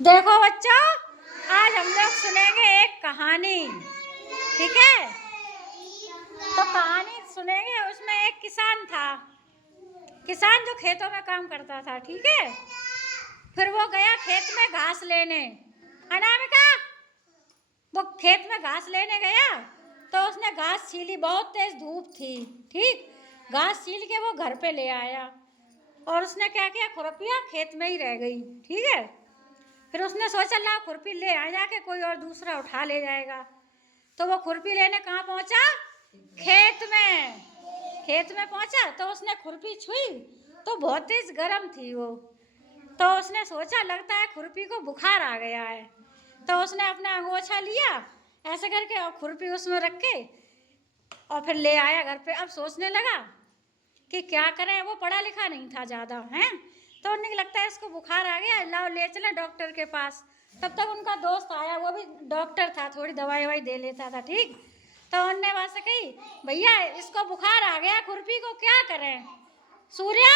देखो बच्चों, आज हम लोग सुनेंगे एक कहानी। ठीक है, तो कहानी सुनेंगे। उसमें एक किसान था, किसान जो खेतों में काम करता था। ठीक है, फिर वो गया खेत में घास लेने। अनामिका, वो खेत में घास लेने गया तो उसने घास छीली। बहुत तेज धूप थी। ठीक, घास छील के वो घर पे ले आया और उसने क्या किया, खुरपिया खेत में ही रह गई। ठीक है, फिर उसने सोचा ला खुरपी ले आ, जाके कोई और दूसरा उठा ले जाएगा। तो वो खुरपी लेने कहाँ पहुंचा, खेत में। खेत में पहुंचा तो उसने खुरपी छुई तो बहुत तेज गर्म थी वो। तो उसने सोचा लगता है खुरपी को बुखार आ गया है। तो उसने अपना अंगोछा लिया ऐसे करके और खुरपी उसमें रख के और फिर ले आया घर पे। अब सोचने लगा कि क्या करें, वो पढ़ा लिखा नहीं था ज़्यादा है। तो उन्हें लगता है इसको बुखार आ गया, लाओ ले चले डॉक्टर के पास। तब तक उनका दोस्त आया, वो भी डॉक्टर था, थोड़ी दवाई ववाई दे लेता था। ठीक, तो उनने वहाँ से कही भैया इसको बुखार आ गया, खुरपी को क्या करें। सूर्या,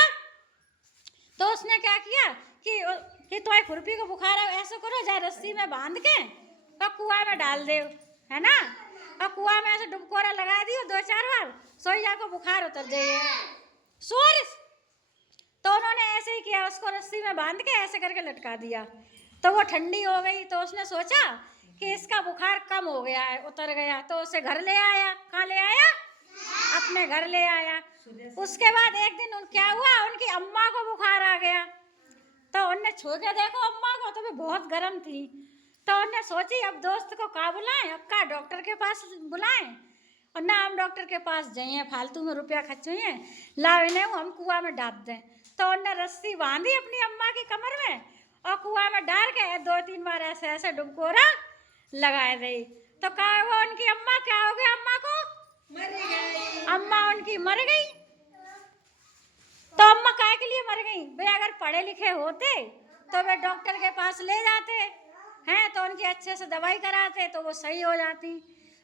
तो उसने क्या किया कि तुम्हारी खुरपी को बुखार है, ऐसा करो जा रस्सी में बांध के और कुआं में डाल दे, है ना। और कुआं में ऐसे डुबकोरा लगा दियो 2-4 बार, सोई जाको बुखार उतर जाइए। सूर्य, तो उन्होंने ऐसे ही किया, उसको रस्सी में बांध के ऐसे करके लटका दिया। तो वो ठंडी हो गई। तो उसने सोचा कि इसका बुखार कम हो गया है, उतर गया। तो उसे घर ले आया। कहाँ ले आया, अपने घर ले आया। उसके बाद एक दिन क्या हुआ, उनकी अम्मा को बुखार आ गया। तो उनने छू के देखो अम्मा को, तो भी बहुत गर्म थी। तो उनने सोची अब दोस्त को कहाँ बुलाएं, अब का डॉक्टर के पास बुलाएं। और ना हम डॉक्टर के पास जाइए, फालतू में रुपया खर्च हुए, लाओ इन्हें हम कुआं में डाल दें। तो उनने रस्सी बांधी अपनी अम्मा की कमर में और कुआं में डाल के 2-3 बार ऐसे ऐसे डुबकोरा लगाए रही। तो कहा वो उनकी अम्मा, क्या हो गया अम्मा को, मर गई। अम्मा उनकी मर गई। तो अम्मा काहे के लिए मर गई, वे अगर पढ़े लिखे होते तो वे डॉक्टर के पास ले जाते हैं, तो उनकी अच्छे से दवाई कराते तो वो सही हो जाती।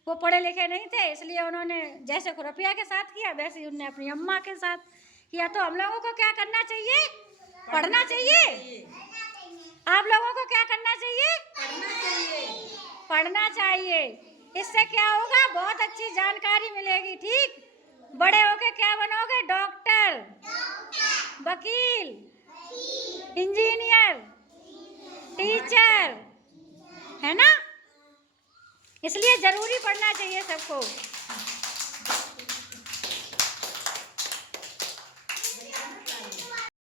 वो पढ़े लिखे नहीं थे, इसलिए उन्होंने जैसे खुरपिया के साथ किया वैसे ही उन्होंने अपनी अम्मा के साथ किया। तो हम लोगों को क्या करना चाहिए, पढ़ना चाहिए। आप लोगों को क्या करना चाहिए, पढ़ना चाहिए। इससे क्या होगा, बहुत अच्छी जानकारी मिलेगी। ठीक, बड़े होके क्या बनोगे, डॉक्टर, वकील, इंजीनियर, टीचर, है ना। इसलिए जरूरी पढ़ना चाहिए सबको।